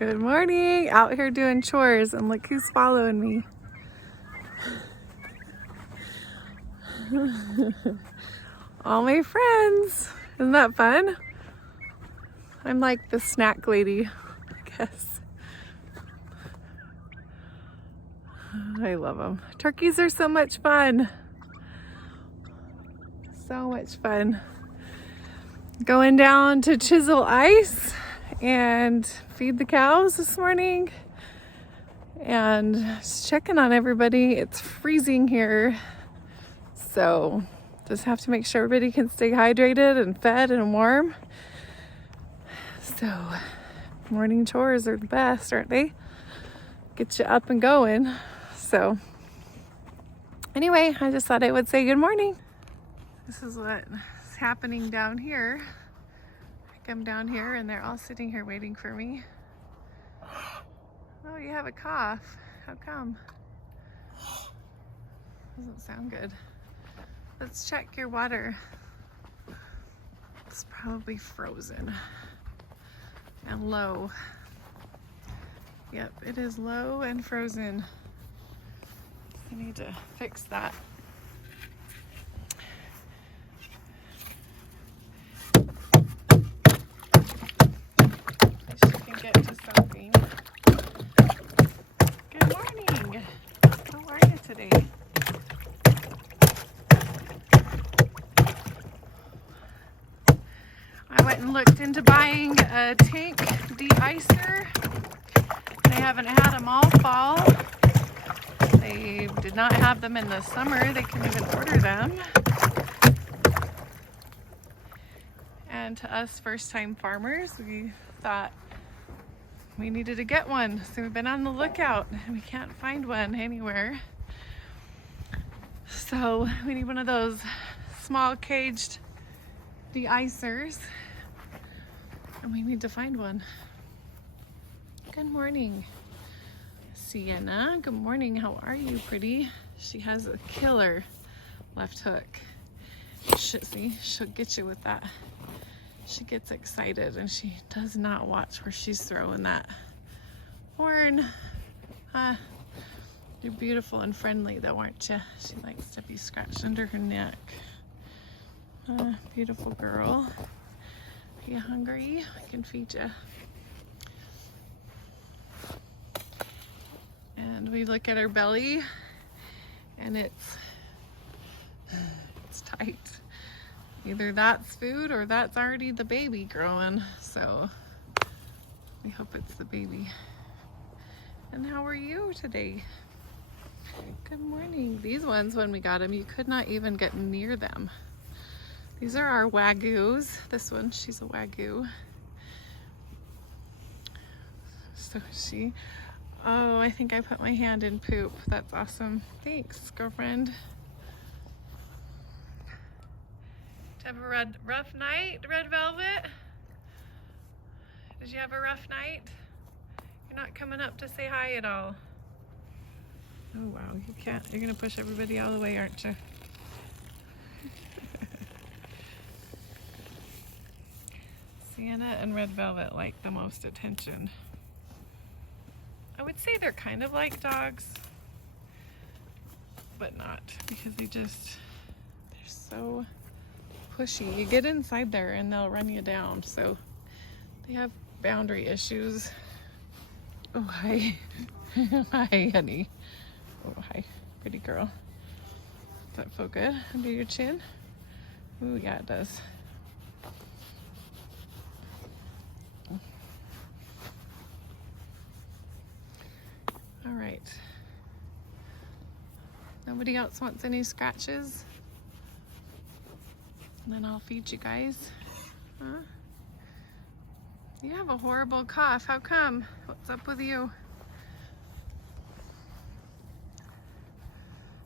Good morning. Out here doing chores, and look who's following me. All my friends. Isn't that fun? I'm like the snack lady, I guess. I love them. Turkeys are so much fun. So much fun. Going down to chisel ice and feed the cows this morning. And just checking on everybody. It's freezing here. So just have to make sure everybody can stay hydrated and fed and warm. So morning chores are the best, aren't they? Get you up and going. So anyway, I just thought I would say good morning. This is what's happening down here. I come down here and they're all sitting here waiting for me. Oh, you have a cough. How come? Doesn't sound good. Let's check your water. It's probably frozen and low. Yep, it is low and frozen. I need to fix that. I can get to something. Good morning. How are you today? I went and looked into buying a tank de-icer. They haven't had them all fall. They did not have them in the summer. They couldn't even order them. And to us first-time farmers, we thought we needed to get one. So we've been on the lookout and we can't find one anywhere. So we need one of those small caged de-icers. And we need to find one. Good morning, Sienna. Good morning. How are you, pretty? She has a killer left hook. See, she'll get you with that. She gets excited and she does not watch where she's throwing that horn. You're beautiful and friendly though, aren't you? She likes to be scratched under her neck. Beautiful girl. Are you hungry? I can feed you. And we look at her belly and it's tight. Either that's food or that's already the baby growing. So we hope it's the baby. And how are you today? Good morning. These ones, when we got them, you could not even get near them. These are our Wagyus. This one, she's a Wagyu. So oh, I think I put my hand in poop. That's awesome. Thanks, girlfriend. Have a rough night, Red Velvet? Did you have a rough night? You're not coming up to say hi at all. Oh wow, you can't. You're gonna push everybody all the way, aren't you? Sienna and Red Velvet like the most attention. I would say they're kind of like dogs, but not, because they're so pushy. You get inside there and they'll run you down, so they have boundary issues. Oh, hi. Hi, honey. Oh, hi, pretty girl. Does that feel good under your chin? Oh, yeah, it does. All right. Nobody else wants any scratches? And then I'll feed you guys. Huh? You have a horrible cough. How come? What's up with you?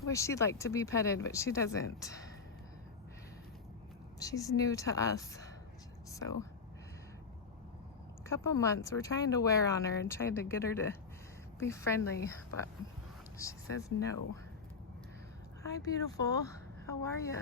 I wish she'd like to be petted, but she doesn't. She's new to us. So, a couple months, we're trying to wear on her and trying to get her to be friendly, but she says no. Hi, beautiful. How are you?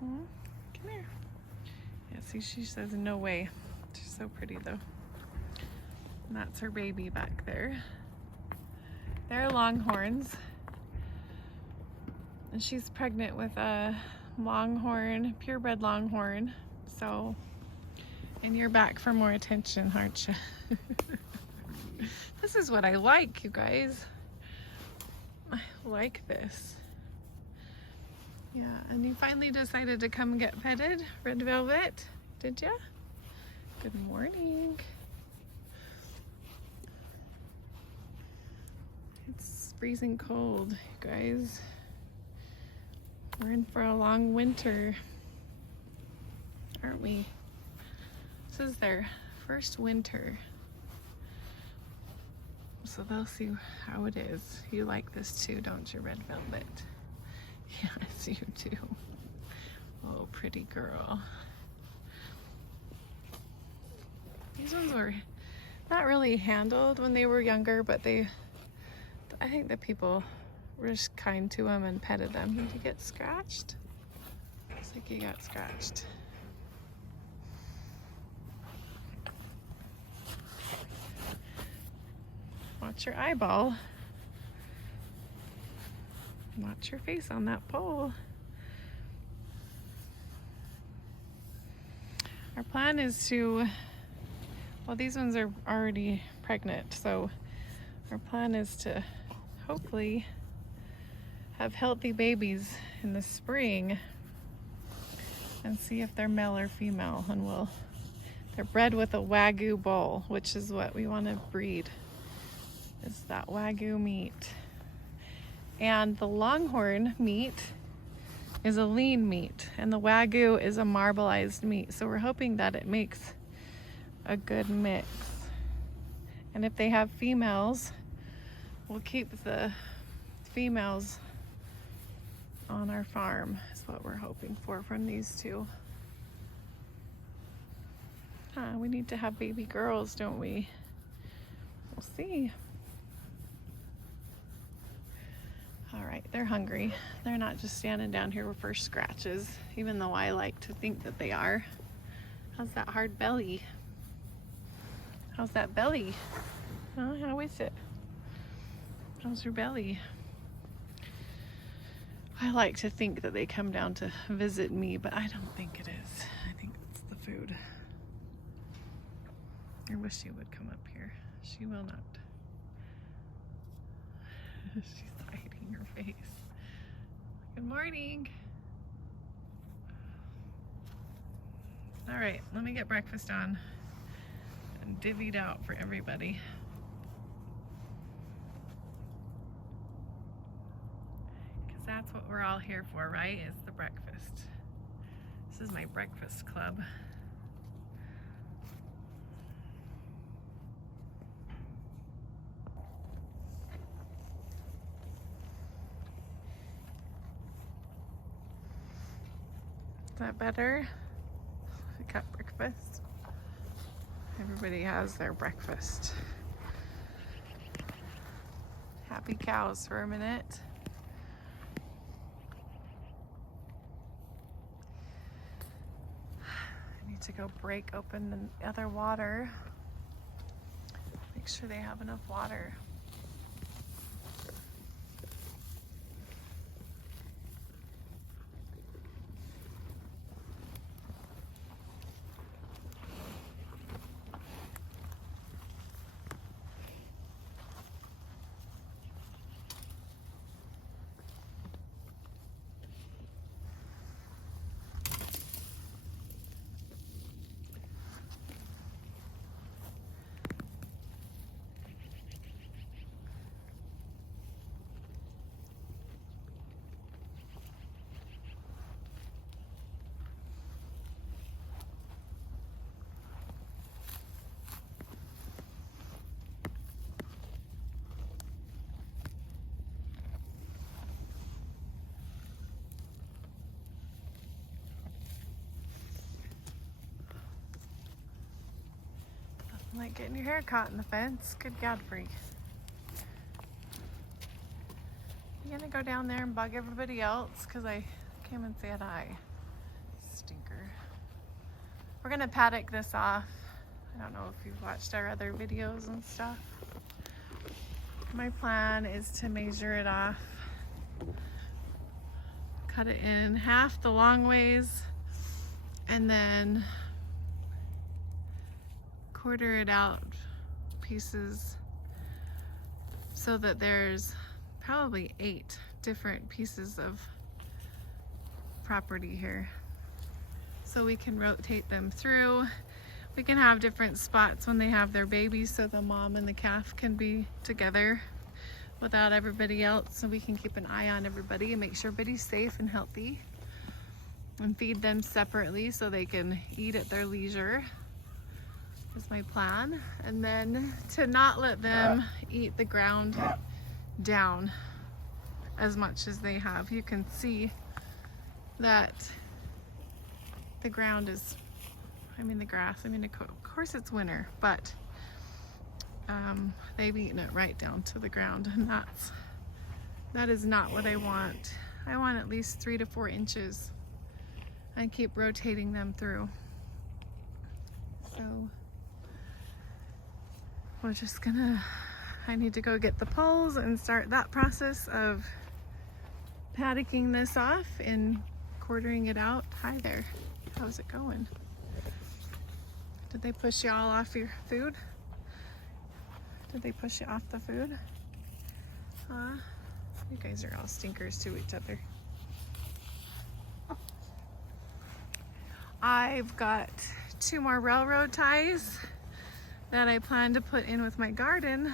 Come here. Yeah, see, she says no way. She's so pretty though. And that's her baby back there. They're Longhorns. And she's pregnant with a Longhorn, purebred Longhorn. So, and you're back for more attention, aren't you? This is what I like, you guys. I like this. Yeah, and you finally decided to come get petted, Red Velvet, did ya? Good morning. It's freezing cold, you guys. We're in for a long winter, aren't we? This is their first winter. So they'll see how it is. You like this too, don't you, Red Velvet? Yes, you do. Oh, pretty girl. These ones were not really handled when they were younger, but I think the people were just kind to them and petted them. Did you get scratched? Looks like you got scratched. Watch your eyeball. Watch your face on that pole. Our plan is to, well, these ones are already pregnant, so our plan is to hopefully have healthy babies in the spring and see if they're male or female, and they're bred with a Wagyu bull, which is what we want to breed, is that Wagyu meat. And the Longhorn meat is a lean meat, and the Wagyu is a marbleized meat. So we're hoping that it makes a good mix. And if they have females, we'll keep the females on our farm, is what we're hoping for from these two. We need to have baby girls, don't we? We'll see. All right, they're hungry. They're not just standing down here for scratches, even though I like to think that they are. How's that hard belly? How's that belly? Oh, how is it? How's your belly? I like to think that they come down to visit me, but I don't think it is. I think it's the food. I wish she would come up here. She will not. She's hiding her face. Good morning. All right, let me get breakfast on and divvied out for everybody. Because that's what we're all here for, right? Is the breakfast. This is my breakfast club. Is that better? I got breakfast. Everybody has their breakfast. Happy cows for a minute. I need to go break open the other water. Make sure they have enough water. Like getting your hair caught in the fence. Good Godfrey. You gonna go down there and bug everybody else? Because I came and said hi. Stinker. We're gonna paddock this off. I don't know if you've watched our other videos and stuff. My plan is to measure it off, cut it in half the long ways, and then quarter it out pieces so that there's probably 8 different pieces of property here. So we can rotate them through. We can have different spots when they have their babies so the mom and the calf can be together without everybody else, so we can keep an eye on everybody and make sure everybody's safe and healthy, and feed them separately so they can eat at their leisure is my plan. And then to not let them eat the ground down as much as they have. You can see that the ground is, the grass, of course it's winter, but they've eaten it right down to the ground, and that is not what I want. I want at least 3 to 4 inches and keep rotating them through. So we're just I need to go get the poles and start that process of paddocking this off and quartering it out. Hi there, how's it going? Did they push you all off your food? Did they push you off the food? You guys are all stinkers to each other. I've got 2 more railroad ties that I plan to put in with my garden,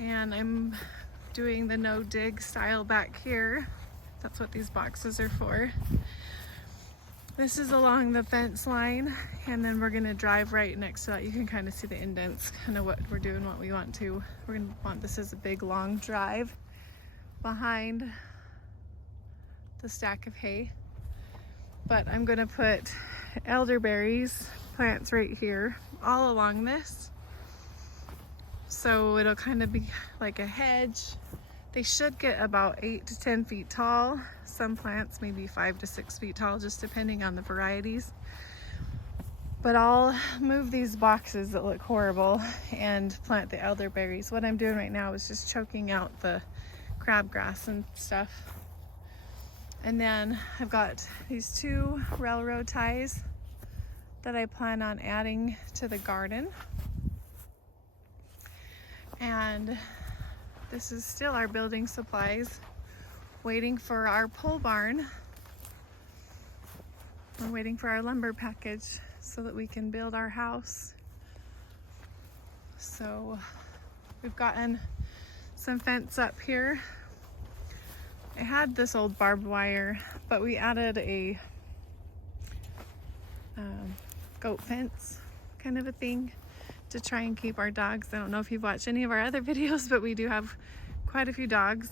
and I'm doing the no dig style back here. That's what these boxes are for. This is along the fence line, and then we're gonna drive right next to that. You can kind of see the indents, kind of what we're doing, what we want to. We're gonna want this as a big long drive behind the stack of hay. But I'm gonna put elderberries plants right here, all along this. So it'll kind of be like a hedge. They should get about 8 to 10 feet tall. Some plants maybe 5 to 6 feet tall, just depending on the varieties. But I'll move these boxes that look horrible and plant the elderberries. What I'm doing right now is just choking out the crabgrass and stuff. And then I've got these 2 railroad ties that I plan on adding to the garden. And this is still our building supplies, waiting for our pole barn. We're waiting for our lumber package so that we can build our house. So we've gotten some fence up here. I had this old barbed wire, but we added a goat fence kind of a thing to try and keep our dogs. I don't know if you've watched any of our other videos, but we do have quite a few dogs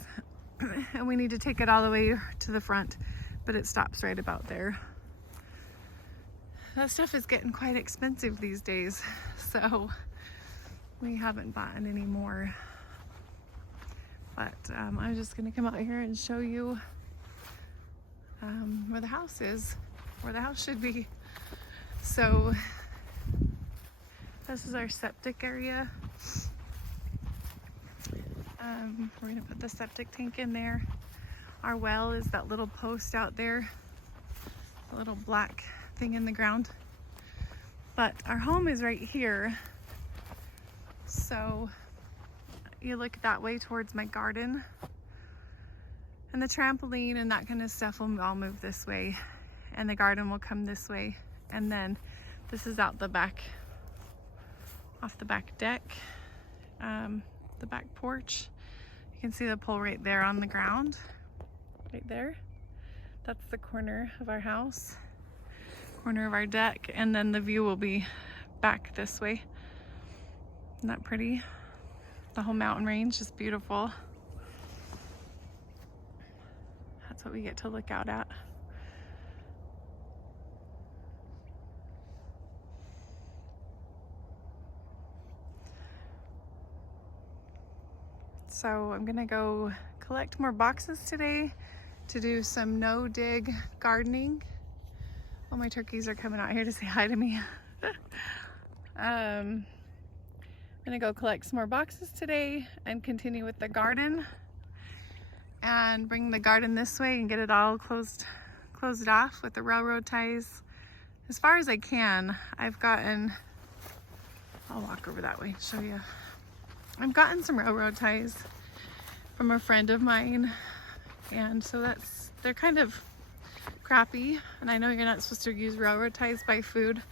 and we need to take it all the way to the front, but it stops right about there. That stuff is getting quite expensive these days, so we haven't bought any more. But I'm just gonna come out here and show you where the house is, where the house should be. So this is our septic area. We're gonna put the septic tank in there. Our well is that little post out there, the little black thing in the ground. But our home is right here. So you look that way towards my garden, and the trampoline and that kind of stuff will all move this way, and the garden will come this way. And then this is out the back, off the back deck, the back porch. You can see the pole right there on the ground, right there. That's the corner of our house, corner of our deck, and then the view will be back this way. Isn't that pretty? The whole mountain range is beautiful. That's what we get to look out at. So I'm gonna go collect more boxes today to do some no-dig gardening. All my turkeys are coming out here to say hi to me. I'm gonna go collect some more boxes today and continue with the garden and bring the garden this way and get it all closed off with the railroad ties as far as I can. I'll walk over that way and show you. I've gotten some railroad ties from a friend of mine, and so they're kind of crappy, and I know you're not supposed to use railroad ties by food,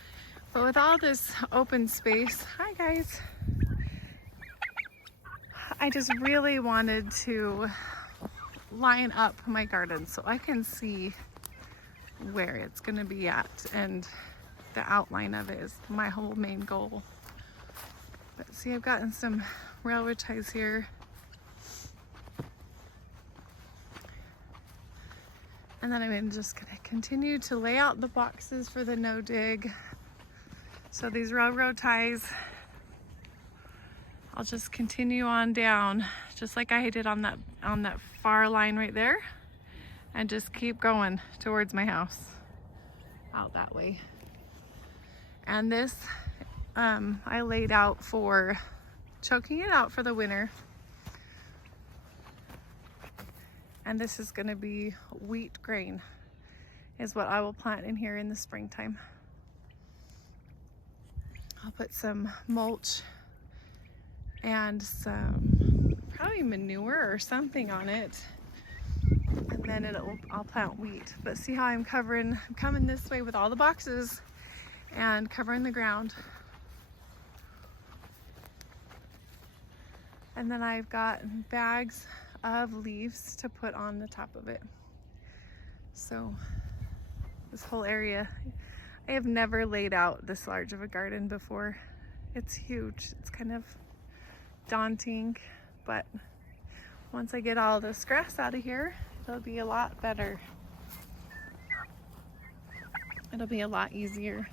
but with all this open space, hi guys, I just really wanted to line up my garden so I can see where it's going to be at, and the outline of it is my whole main goal. But see, I've gotten some railroad ties here, and then I'm just going to continue to lay out the boxes for the no dig. So these railroad ties, I'll just continue on down just like I did on that far line right there, and just keep going towards my house out that way. And this I laid out for choking it out for the winter, and this is going to be wheat grain is what I will plant in here in the springtime. I'll put some mulch and some probably manure or something on it, and then I'll plant wheat. But see how I'm coming this way with all the boxes and covering the ground. And then I've got bags of leaves to put on the top of it. So this whole area, I have never laid out this large of a garden before. It's huge. It's kind of daunting, but once I get all this grass out of here, it'll be a lot better. It'll be a lot easier.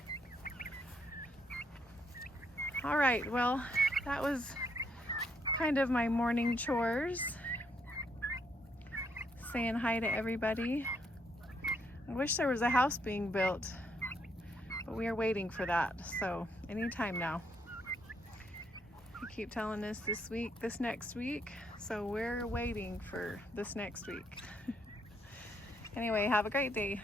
All right, well, that was kind of my morning chores. Saying hi to everybody. I wish there was a house being built, but we are waiting for that, so anytime now. You keep telling us this next week, so we're waiting for this next week. Anyway, have a great day.